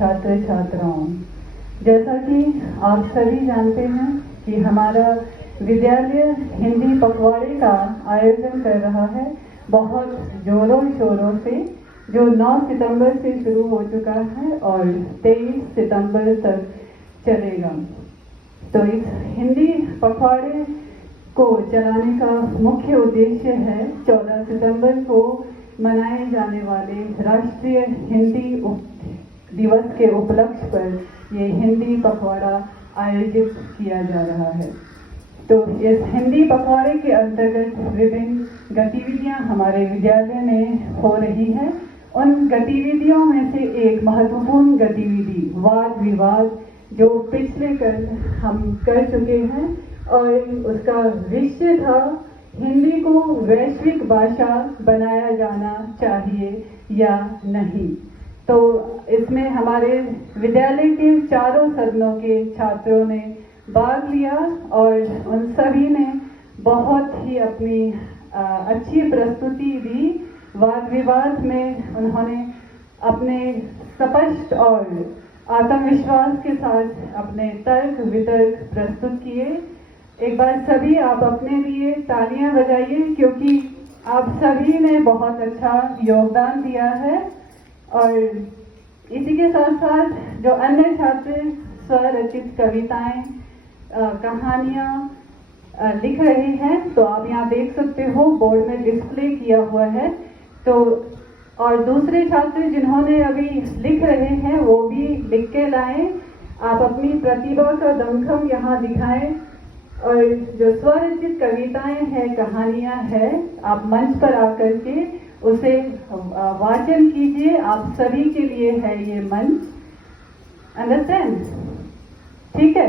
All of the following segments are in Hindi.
छात्र छात्राओं, जैसा कि आप सभी जानते हैं कि हमारा विद्यालय हिंदी पखवाड़े का आयोजन कर रहा है बहुत जोरों शोरों से, जो 9 सितंबर से शुरू हो चुका है और 23 सितंबर तक चलेगा। तो इस हिंदी पखवाड़े को चलाने का मुख्य उद्देश्य है 14 सितंबर को मनाए जाने वाले राष्ट्रीय हिंदी दिवस के उपलक्ष्य पर ये हिंदी पखवाड़ा आयोजित किया जा रहा है। तो इस हिंदी पखवाड़े के अंतर्गत विभिन्न गतिविधियां हमारे विद्यालय में हो रही हैं। उन गतिविधियों में से एक महत्वपूर्ण गतिविधि वाद विवाद, जो पिछले कल हम कर चुके हैं, और उसका विषय था हिंदी को वैश्विक भाषा बनाया जाना चाहिए या नहीं। तो इसमें हमारे विद्यालय के चारों सदनों के छात्रों ने भाग लिया और उन सभी ने बहुत ही अपनी अच्छी प्रस्तुति दी। वाद विवाद में उन्होंने अपने स्पष्ट और आत्मविश्वास के साथ अपने तर्क वितर्क प्रस्तुत किए। एक बार सभी आप अपने लिए तालियां बजाइए, क्योंकि आप सभी ने बहुत अच्छा योगदान दिया है। और इसी के साथ साथ जो अन्य छात्र स्वरचित कविताएं कहानियां लिख रहे हैं, तो आप यहाँ देख सकते हो, बोर्ड में डिस्प्ले किया हुआ है। तो और दूसरे छात्र जिन्होंने अभी लिख रहे हैं वो भी लिख के लाएं। आप अपनी प्रतिभा का दमखम यहाँ दिखाएं। और जो स्वरचित कविताएं हैं कहानियां हैं, आप मंच पर आकर के उसे वाचन कीजिए। आप सभी के लिए है ये मंच। अंडरस्टैंड? ठीक है।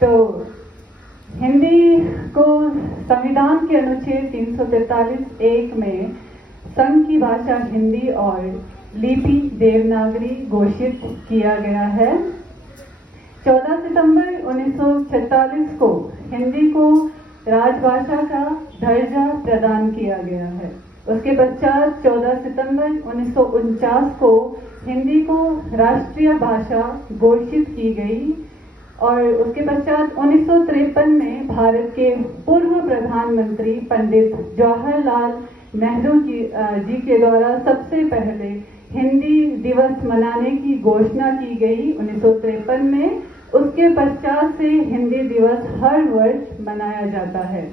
तो हिंदी को संविधान के अनुच्छेद 343(1) में संघ की भाषा हिंदी और लिपि देवनागरी घोषित किया गया है। 14 सितंबर 1946 को हिंदी को राजभाषा का दर्जा प्रदान किया गया है। उसके पश्चात 14 सितंबर 1949 को हिंदी को राष्ट्रीय भाषा घोषित की गई। और उसके पश्चात 1953 में भारत के पूर्व प्रधानमंत्री पंडित जवाहरलाल नेहरू जी के द्वारा सबसे पहले हिंदी दिवस मनाने की घोषणा की गई 1953 में। उसके पश्चात से हिंदी दिवस हर वर्ष मनाया जाता है।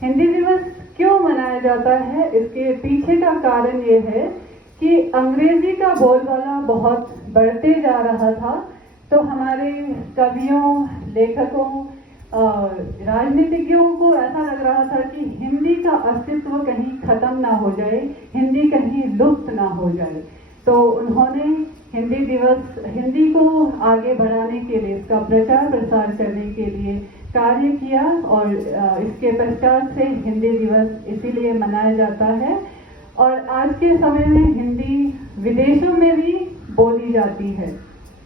हिंदी दिवस क्यों मनाया जाता है? इसके पीछे का कारण ये है कि अंग्रेजी का बोलबाला बहुत बढ़ते जा रहा था। तो हमारे कवियों, लेखकों, राजनीतिज्ञों को ऐसा लग रहा था कि हिंदी का अस्तित्व कहीं खत्म ना हो जाए, हिंदी कहीं लुप्त ना हो जाए। तो उन्होंने हिंदी को आगे बढ़ाने के लिए, इसका प्रचार प्रसार करने के लिए कार्य किया। और इसके पश्चात से हिंदी दिवस इसीलिए मनाया जाता है। और आज के समय में हिंदी विदेशों में भी बोली जाती है,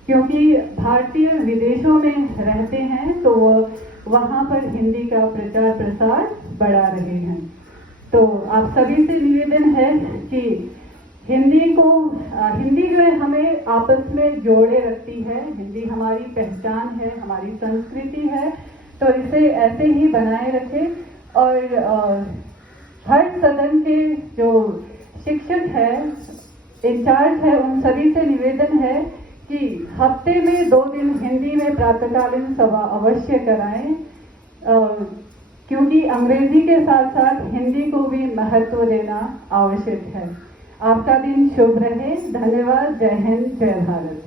क्योंकि भारतीय विदेशों में रहते हैं, तो वहाँ पर हिंदी का प्रचार प्रसार बढ़ा रहे हैं। तो आप सभी से निवेदन है कि हिंदी जो है हमें आपस में जोड़े रखती है। हिंदी हमारी पहचान है, हमारी संस्कृति है। तो इसे ऐसे ही बनाए रखें। और हर सदन के जो शिक्षक है, इंचार्ज है, उन सभी से निवेदन है कि हफ्ते में 2 दिन हिंदी में प्रातःकालीन सभा अवश्य कराएं, क्योंकि अंग्रेजी के साथ साथ हिंदी को भी महत्व देना आवश्यक है। आपका दिन शुभ रहे। धन्यवाद। जय हिंद, जय भारत।